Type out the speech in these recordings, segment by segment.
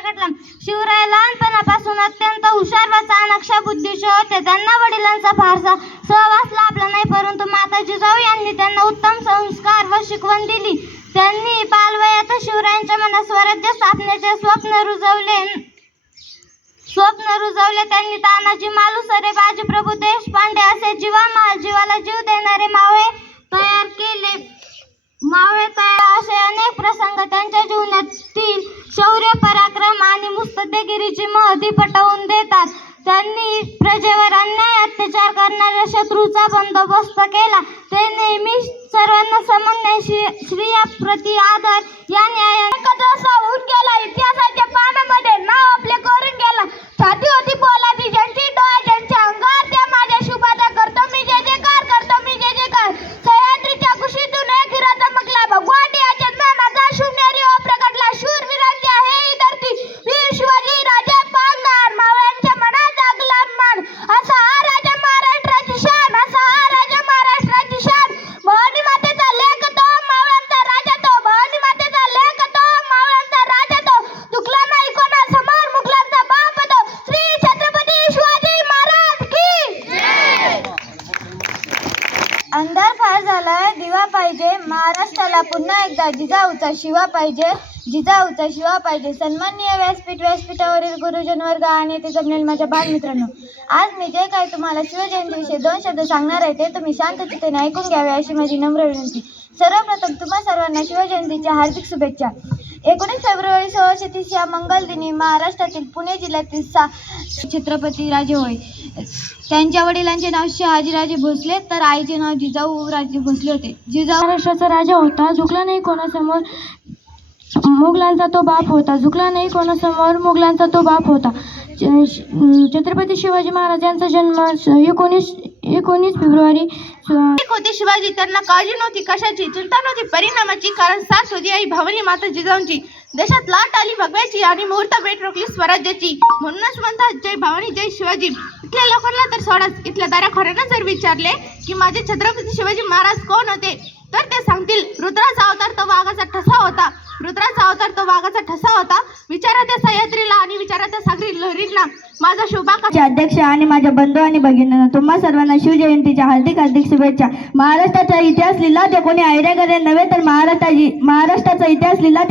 प्रगटला. शिवराय लहानपणापासून अत्यंत हुशार व चाणाक्ष बुद्धीचे होते. त्यांना वडिलांचा फारसा सहवास लाभला नाही, परंतु माता जिजाऊ यांनी त्यांना उत्तम संस्कार व शिकवण दिली. त्यांनी बालवयातच शिवरायांच्या मनात स्वराज्य स्थापनेचे स्वप्न रुजवले. त्यांनी तानाजी मालुसरे, बाजीप्रभू देशपांडे असे जीवाला जीव देणारे मावळे तयार केले. असे अनेक प्रसंग त्यांच्या जीवनातील शौर्य, पराक्रम आणि मुत्सद्देगिरीची महती पटवून देतात. त्यांनी प्रजेवर अन्याय अत्याचार करणाऱ्या शत्रूचा बंदोबस्त केला. ते नेहमी सर्वांना समन्वय, श्रेयाप्रती आदर या न्यायाने होऊन गेला. इतिहासाच्या पानामध्ये नाव आपले करून गेला. छाती होती पोलादी ज्यांची, डोळा ज्यांच्या अंगावर, त्या माझ्या शुभाचा करतो मी जय जयकार, करतो मी जय जयकार. सह्याद्रीच्या कुशीतून एक हिरा चमकला, भगवाटी याच्यात माझा शून्यारी ओ प्रगटला. शूरवीरांची आहे ही धरती, वीर शिवाजी राजे पांगणार, मावळ्यांच्या मनात जागला मान. असा हा राजा महाराष्ट्राची शान, असा हा राजा महाराष्ट्राची शान. भवानी मातेचा लेख तो, मावळ्यांचा राजा तो. भवानी मातेचा लेख तो, मावळ्यांचा राजा तो. चुकला नाही कोणा समोर, मुघलांचा बाप तो. श्री छत्रपती शिवाजी महाराज की अंधार फार झालाय, दिवा पाहिजे महाराष्ट्राला पुन्हा एकदा. जिजाऊचा शिवा पाहिजे, जिजाऊचा शिवा पाहिजे. सन्माननीय व्यासपीठावरील गुरुजन वर्ग आणि येथे जमलेले माझ्या बालमित्रांनो, आज मी जे काही तुम्हाला शिवजयंतीविषयी 2 शब्द सांगणार आहे ते तुम्ही शांत चित्ताने ऐकून घ्यावे अशी माझी नम्र विनंती. सर्वप्रथम तुम्हा सर्वांना शिवजयंतीच्या हार्दिक शुभेच्छा. 19 फेब्रुवारी 1630 या मंगल दिनी महाराष्ट्रातील पुणे जिल्ह्यातील छत्रपती राजे होय. त्यांच्या वडिलांचे नाव शहाजीराजे भोसले तर आईचे नाव जिजाऊ राजे भोसले होते. जिजाऊ महाराष्ट्राचा राजा होता, झुकला नाही कोणासमोर, मुघलांचा तो बाप होता. झुकला नाही कोणासमोर, मुघलांचा तो बाप होता. छत्रपती शिवाजी महाराजांचा जन्म 19 फेब्रुवारी होते. शिवाजी त्यांना काळजी नव्हती कशाची, चिंता नव्हती परिणामाची, कारण साथ होती आई भवानी माता जिजाऊंची. देशात लाट आली भगव्याची आणि मुहूर्त भेट रोखली स्वराज्याची. म्हणूनच म्हणतात जय भवानी जय शिवाजी. इथल्या लोकांना तर सोडाच, इथल्या दाराखोऱ्यांना जर विचारले की माझे छत्रपती शिवाजी महाराज कोण होते, तर ते सांगतील रुद्राचा अवतार तो वाघाचा ठसा होता. रुद्राचा अवतार तो वाघाचा ठसा होता. विचारा त्या सह्याद्रीला आणि विचारा त्या सागरी लहरींना. माझा शुभाकांक्षी अध्यक्ष आणि माझ्या बंधू आणि भगिनींना तुम्हा सर्वांना शिवजयंतीच्या हार्दिक शुभेच्छा. महाराष्ट्राचा इतिहास लिहिला ते कोणी आयडिया करे नव्हे, तर महाराष्ट्राचा इतिहास लिहिला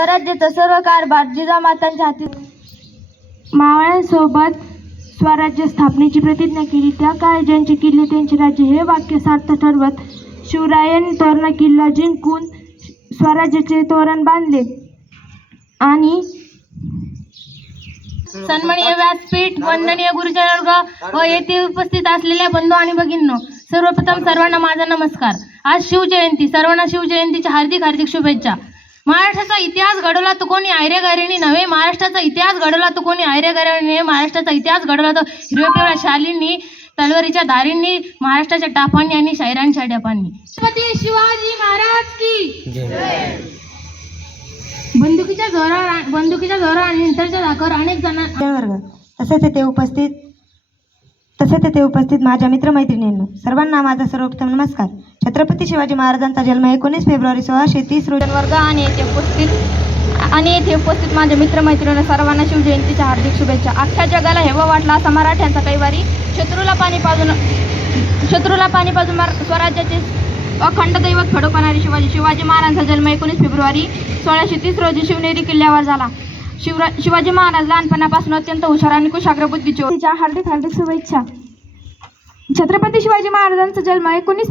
स्वराज्याचा सर्व कारभार जिजामातांच्या हाती. मावळ्यांसोबत स्वराज्य स्थापनेची प्रतिज्ञा केली. त्या काळी ज्यांचे किल्ले त्यांचे राज्य हे वाक्य सार्थ ठरवत शिवरायांनी तोरणा किल्ला जिंकून स्वराज्याचे तोरण बांधले. आणि सन्माननीय व्यासपीठ, वंदनीय गुरुजनवर्ग व येथे उपस्थित असलेल्या बंधू आणि भगिनींनो, सर्वप्रथम सर्वांना माझा नमस्कार. आज शिवजयंती, सर्वांना शिवजयंतीच्या हार्दिक हार्दिक शुभेच्छा. महाराष्ट्राचा इतिहास घडवला तो कोणी आयरेगारीने नव्हे, महाराष्ट्राचा इतिहास घडवला तो कोणी आयरेगारीने नव्हे, महाराष्ट्राचा इतिहास घडवला तो हिरव्या पिवळ्या शालींनी, तलवारीच्या धारींनी, महाराष्ट्राच्या टापांनी आणि शाहिरांच्या डपांनी. छत्रपती शिवाजी महाराज की जय. बंदुकीच्या जोरावर आणि नंतरच्या धाकावर अनेक जण वर्ग तसेच येथे उपस्थित माझ्या मित्रमैत्रिणींनो, सर्वांना माझा सर्वप्रथम नमस्कार. छत्रपती शिवाजी महाराजांचा जन्म 19 फेब्रुवारी 1630 रोजी वर्ग आणि येथे उपस्थित माझ्या मित्रमैत्रिणी सर्वांना शिवजयंतीच्या हार्दिक शुभेच्छा. अख्ख्या जगाला हेवा वाटला असा मराठ्यांचा कैवारी शत्रूला पाणी पाजून स्वराज्याचे अखंड दैवत फडकवणारे शिवाजी महाराजांचा जन्म 19 फेब्रुवारी 1630 रोजी शिवनेरी किल्ल्यावर झाला. शिवाजी महाराज लहानपणापासून अत्यंत हुशार आणि कुशाग्र बुद्धीचे होते. हार्दिक हार्दिक शुभेच्छा. छत्रपती शिवाजी महाराजांचा जन्म 19